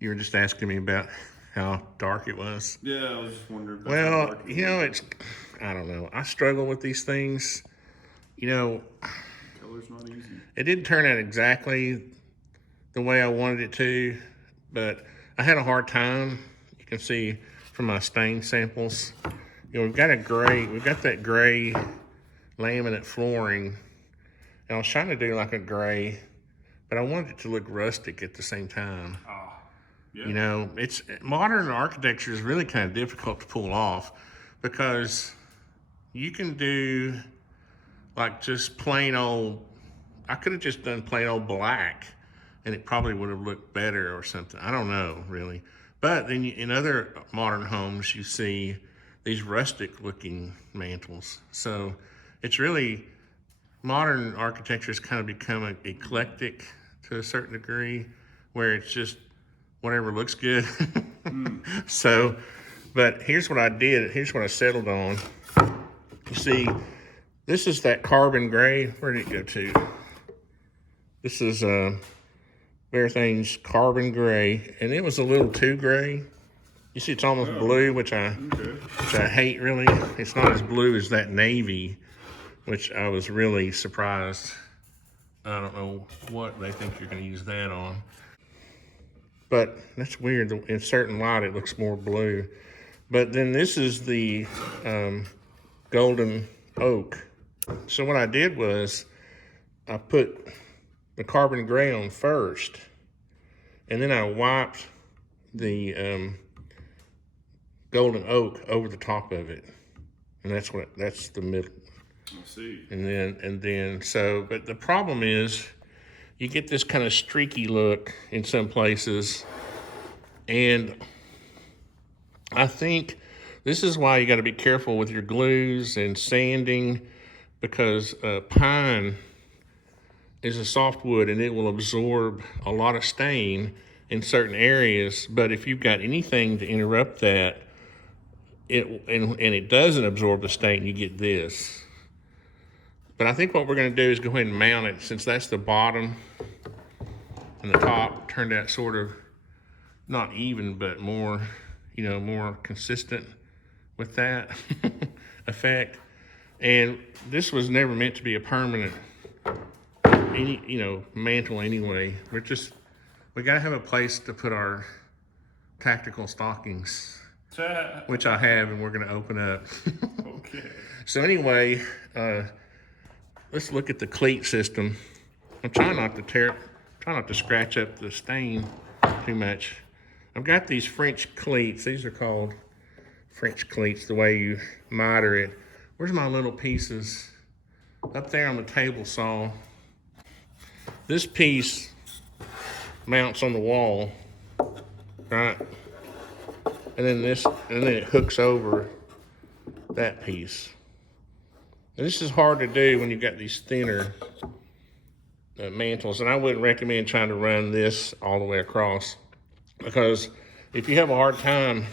You were just asking me about how dark it was. Yeah, I was just wondering about how Well, dark it you know, was. I don't know. I struggle with these things. You know, Color's not easy. it didn't turn out exactly the way I wanted it to, but I had a hard time. You can see from my stain samples. You know, we've got that gray laminate flooring, and I was trying to do like a gray, but I wanted it to look rustic at the same time. Yeah. You know, it's modern architecture is really kind of difficult to pull off because you can do like just plain old. I could have just done plain old black, and it probably would have looked better or something. I don't know really, but then in other modern homes you see these rustic looking mantles. So it's really modern architecture has kind of become eclectic to a certain degree, where it's just whatever looks good. So, but here's what I did. Here's what I settled on. You see, this is that carbon gray. Where did it go to? This is Bearthane's carbon gray, and it was a little too gray. You see, it's almost blue, which I hate really. It's not as blue as that navy, which I was really surprised. I don't know what they think you're going to use that on. But that's weird. In certain light, it looks more blue. But then this is the golden oak. So what I did was I put the carbon gray on first, and then I wiped the golden oak over the top of it, and that's the middle. I see. And then but the problem is you get this kind of streaky look in some places, and I think this is why you got to be careful with your glues and sanding, because pine is a softwood and it will absorb a lot of stain in certain areas. But if you've got anything to interrupt that, it doesn't absorb the stain, you get this. But I think what we're going to do is go ahead and mount it, since that's the bottom and the top turned out sort of not even, but more, more consistent with that effect. And this was never meant to be a permanent, mantle anyway. We got to have a place to put our tactical stockings, which I have, and we're going to open up. Okay. So anyway, let's look at the cleat system. I'm trying not to scratch up the stain too much. I've got these French cleats. These are called French cleats, the way you miter it. Where's my little pieces? Up there on the table saw. This piece mounts on the wall, right? And then it hooks over that piece. And this is hard to do when you've got these thinner mantles, and I wouldn't recommend trying to run this all the way across, because if you have a hard time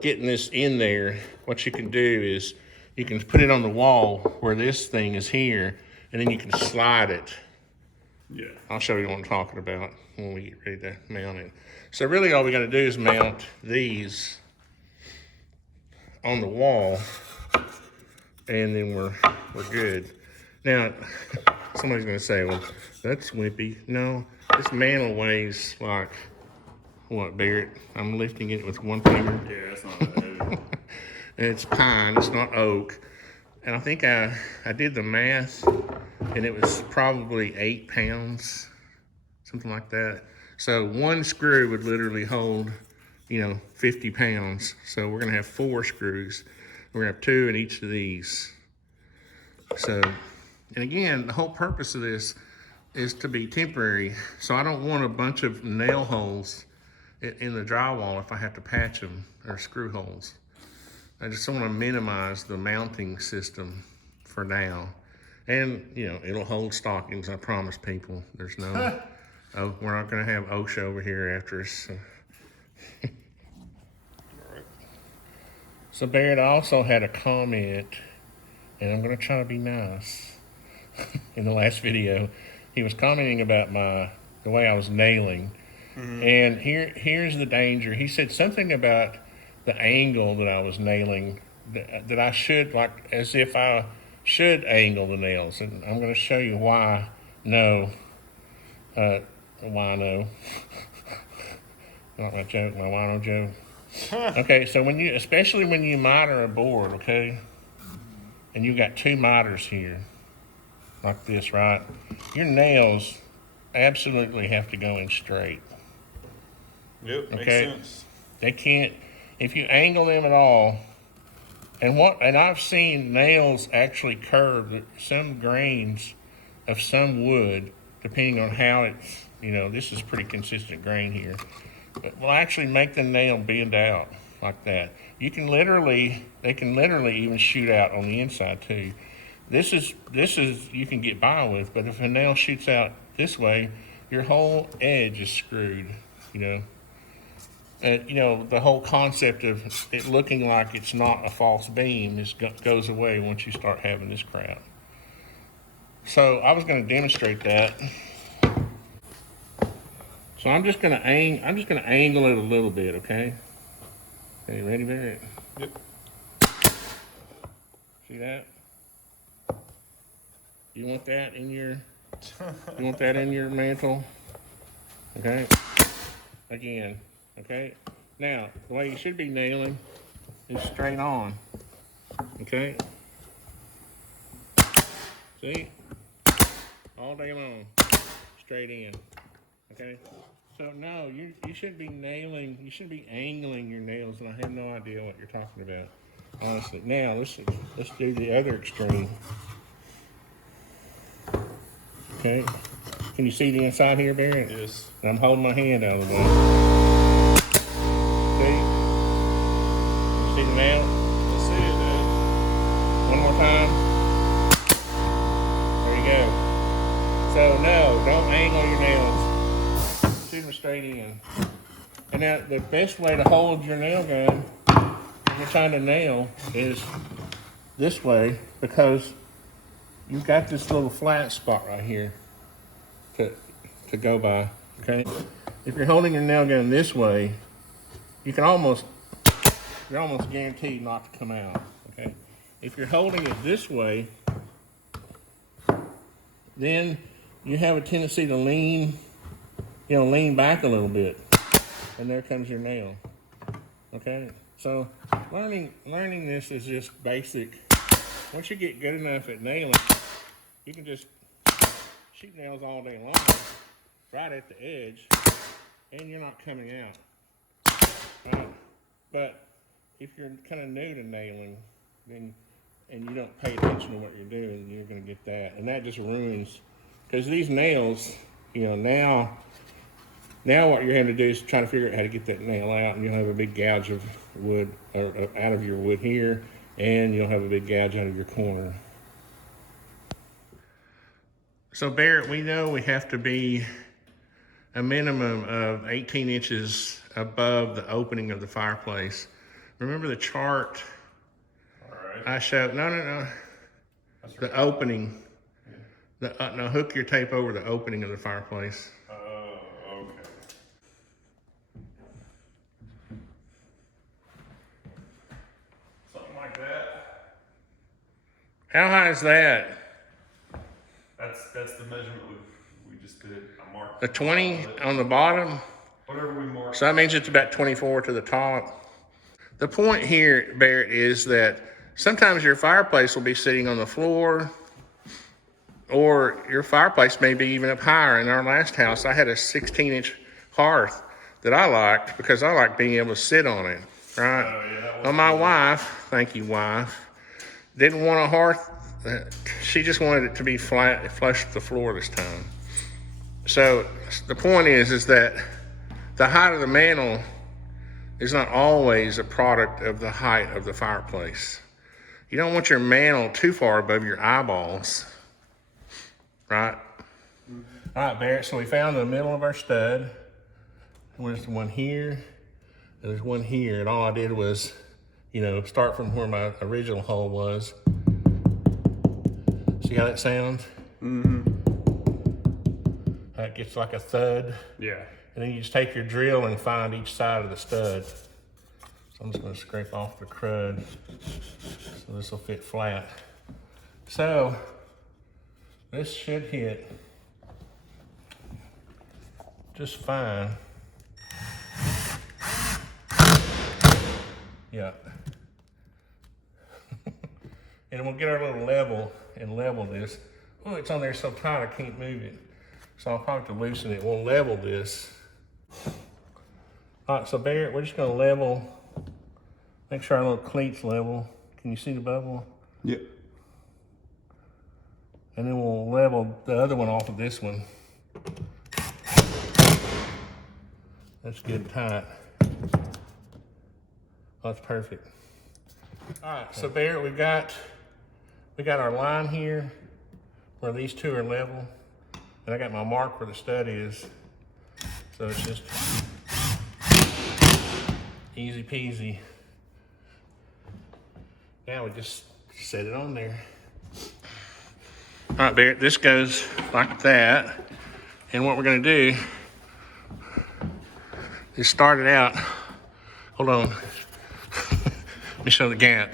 getting this in there, what you can do is you can put it on the wall where this thing is here, and then you can slide it. Yeah. I'll show you what I'm talking about when we get ready to mount it. So really all we got to do is mount these on the wall, and then we're good. Now, somebody's going to say, well, that's wimpy. No, this mantle weighs like, what, Barrett? I'm lifting it with one finger. Yeah, that's not that heavy. And it's pine, it's not oak. And I think I did the math, and it was probably 8 pounds, something like that. So one screw would literally hold, 50 pounds. So we're gonna have 4 screws. We're gonna have 2 in each of these. So, and again, the whole purpose of this is to be temporary. So I don't want a bunch of nail holes in the drywall if I have to patch them, or screw holes. I just want to minimize the mounting system for now. And, it'll hold stockings, I promise people. There's no, we're not going to have OSHA over here after us. So. So Barrett also had a comment, and I'm going to try to be nice. In the last video, he was commenting about the way I was nailing. And here's the danger. He said something about the angle that I was nailing, that I should, like, as if I should angle the nails. And I'm going to show you why no. Why no. Not my joke, my wino joke. Okay, so especially when you miter a board, okay, and you got two miters here, like this, right? Your nails absolutely have to go in straight. Yep, Okay. makes sense. They can't, if you angle them at all, and I've seen nails actually curve, some grains of some wood, depending on how it's, this is pretty consistent grain here, but will actually make the nail bend out like that. They can literally even shoot out on the inside too. This is you can get by with, but if a nail shoots out this way, your whole edge is screwed, the whole concept of it looking like it's not a false beam goes away once you start having this crap. So I was going to demonstrate that. So I'm just going to angle it a little bit, okay? Okay, you ready, Barrett? Yep. See that? You want that in your mantle? Okay. Again. Okay. Now, the way you should be nailing is straight on. Okay. See? All day long. Straight in. Okay. So no, you should be nailing. You should be angling your nails, and I have no idea what you're talking about, honestly. Now let's do the other extreme. Okay. Can you see the inside here, Barrett? Yes. And I'm holding my hand out of the way. See? You see the nail? I see it, Dad. One more time. There you go. So no, don't angle your nails. Shoot them straight in. And now the best way to hold your nail gun when you're trying to nail is this way, because you've got this little flat spot right here to go by. Okay. If you're holding your nail gun this way, you're almost guaranteed not to come out. Okay. If you're holding it this way, then you have a tendency to lean back a little bit, and there comes your nail. Okay, so learning this is just basic. Once you get good enough at nailing, you can just shoot nails all day long, right at the edge, and you're not coming out. Right? But if you're kind of new to nailing, then and you don't pay attention to what you're doing, you're going to get that, and that just ruins. Because these nails, now what you're having to do is try to figure out how to get that nail out, and you'll have a big gouge of wood, or out of your wood here, and you'll have a big gouge out of your corner. So Barrett, we know we have to be a minimum of 18 inches above the opening of the fireplace. Remember the chart I showed? No. The opening. No, hook your tape over the opening of the fireplace. Okay. Something like that. How high is that? That's the measurement we just did. I marked The 20 on the bottom? whatever we marked. So that means it's about 24 to the top. The point here, Barrett, is that sometimes your fireplace will be sitting on the floor, or your fireplace may be even up higher. In our last house, I had a 16-inch hearth that I liked because I like being able to sit on it, right? Oh, yeah, that was Well, my wife, thank you, wife, didn't want a hearth. She just wanted it to be flat, flush with the floor this time. So the point is that the height of the mantle is not always a product of the height of the fireplace. You don't want your mantle too far above your eyeballs, right? All right, Barrett, so we found the middle of our stud. There's one here, and there's one here, and all I did was, start from where my original hole was. See how that sounds? Mm-hmm. How it gets like a thud? Yeah. And then you just take your drill and find each side of the stud. So I'm just gonna scrape off the crud so this will fit flat. So this should hit just fine. Yeah. And we'll get our little level and level this. Oh, it's on there so tight I can't move it. So I'll probably have to loosen it. We'll level this. All right, so Barrett, we're just gonna level, make sure our little cleat's level. Can you see the bubble? Yep. And then we'll level the other one off of this one. That's good and tight. That's perfect. All right, so Barrett, we got our line here where these two are level. And I got my mark where the stud is. So it's just easy peasy. Now we just set it on there. All right, Barrett, this goes like that. And what we're gonna do is start it out. Hold on. Let me show the gap.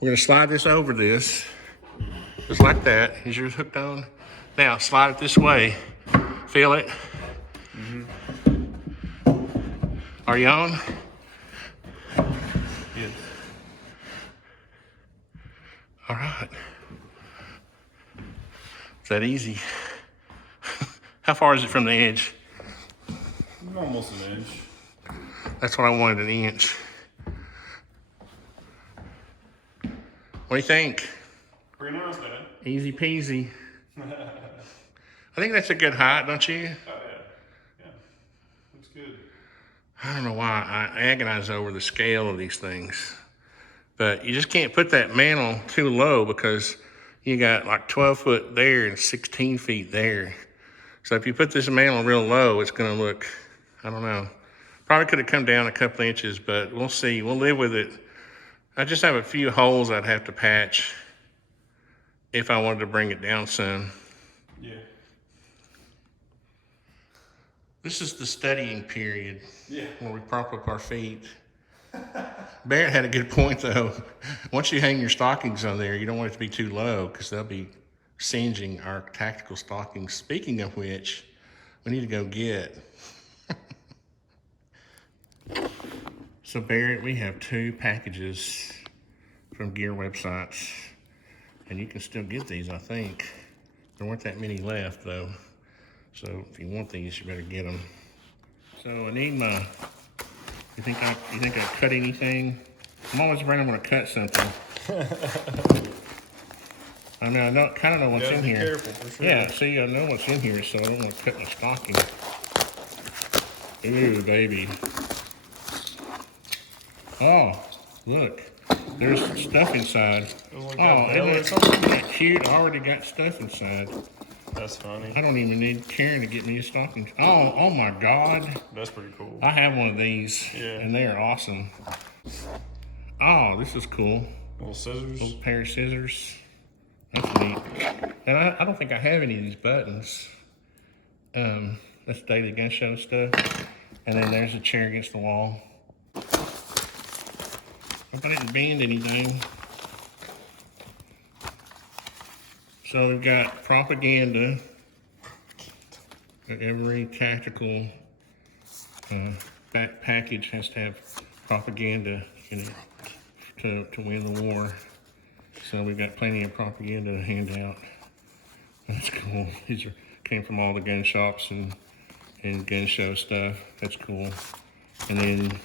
We're gonna slide this over this, just like that. Is yours hooked on? Now slide it this way. Feel it? Are you on? Yes. All right. Is that easy? How far is it from the edge? Almost an inch. That's what I wanted, an inch. What do you think? Pretty nice, man. Easy peasy. I think that's a good height, don't you? Oh, yeah. Yeah. Looks good. I don't know why I agonize over the scale of these things. But you just can't put that mantle too low because you got like 12 foot there and 16 feet there. So if you put this mantle real low, it's gonna look, I don't know. Probably could have come down a couple inches, but we'll see. We'll live with it. I just have a few holes I'd have to patch if I wanted to bring it down some. Yeah. This is the studying period. Yeah. Where we prop up our feet. Barrett had a good point though. Once you hang your stockings on there, you don't want it to be too low because they'll be singeing our tactical stockings. Speaking of which, we need to go get. So Barrett, we have 2 packages from gear websites, and you can still get these, I think. There weren't that many left though. So if you want these, you better get them. So I need my, you think I cut anything? I'm always afraid I'm gonna cut something. I mean, I kind of know what's in here. Careful, for sure. Yeah, see, I know what's in here, so I don't want to cut my stocking. Ooh, baby. Oh, look. There's stuff inside. Like Oh, isn't that cute? I already got stuff inside. That's funny. I don't even need Karen to get me a stocking. Oh my God. That's pretty cool. I have one of these, Yeah. and they are awesome. Oh, this is cool. Little scissors. Little pair of scissors. That's neat. And I don't think I have any of these buttons. That's daily gun show stuff. And then there's a chair against the wall. Hope I didn't bend anything. So we've got propaganda. Every tactical package has to have propaganda in it to win the war. So we've got plenty of propaganda to hand out. That's cool. These came from all the gun shops and gun show stuff. That's cool. And then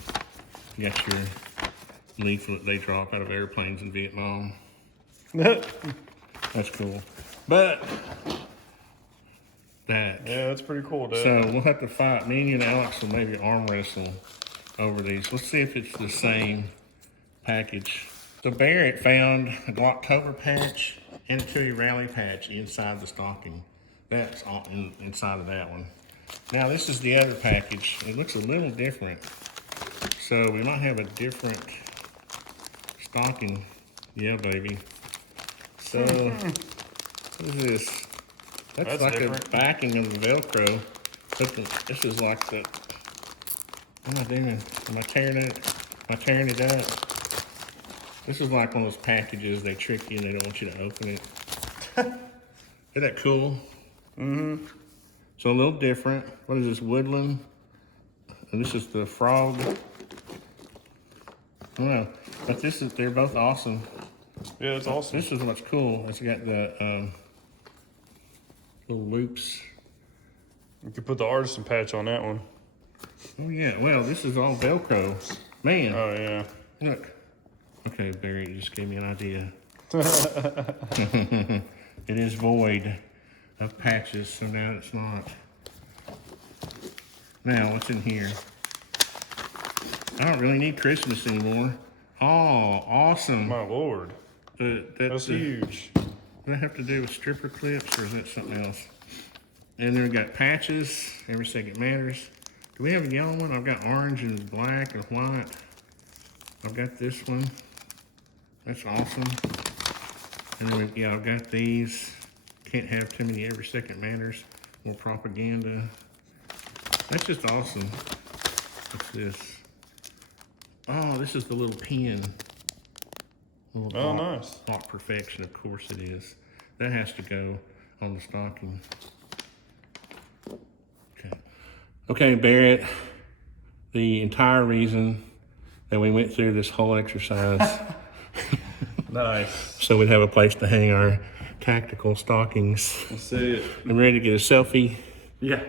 you got your leaflet they drop out of airplanes in Vietnam. That's cool. But that. Yeah, that's pretty cool, dude. So we'll have to fight. Me and you and Alex will maybe arm wrestle over these. Let's see if it's the same package. So Barrett found a Glocktober patch and a Tui Rally patch inside the stocking. That's all inside of that one. Now this is the other package. It looks a little different. So we might have a different stocking. Yeah, baby. So what is this? That's like different. the backing of the Velcro. This is like the. What am I doing? Am I tearing it? Am I tearing it up? This is like one of those packages they trick you and they don't want you to open it. Isn't that cool? Mm-hmm. So a little different. What is this, woodland? And this is the frog. I don't know, but they're both awesome. Yeah, it's awesome. This is what's cool. It's got the little loops. You could put the artisan patch on that one. Oh yeah, well, this is all Velcro. Man, Oh yeah. look. Okay, Barry, you just gave me an idea. It is void of patches, so now it's not. Now, what's in here? I don't really need Christmas anymore. Oh, awesome. My lord. That's huge. Does that have to do with stripper clips, or is that something else? And then we got patches. Every second matters. Do we have a yellow one? I've got orange and black and white. I've got this one. That's awesome. And then, yeah, I've got these. Can't have too many every second matters. More propaganda. That's just awesome. What's this? Oh, this is the little pin. Oh, nice. Hot perfection, of course it is. That has to go on the stocking. Okay. Okay, Barrett. The entire reason that we went through this whole exercise Nice. so we'd have a place to hang our tactical stockings. Let's see it. I'm ready to get a selfie. Yeah.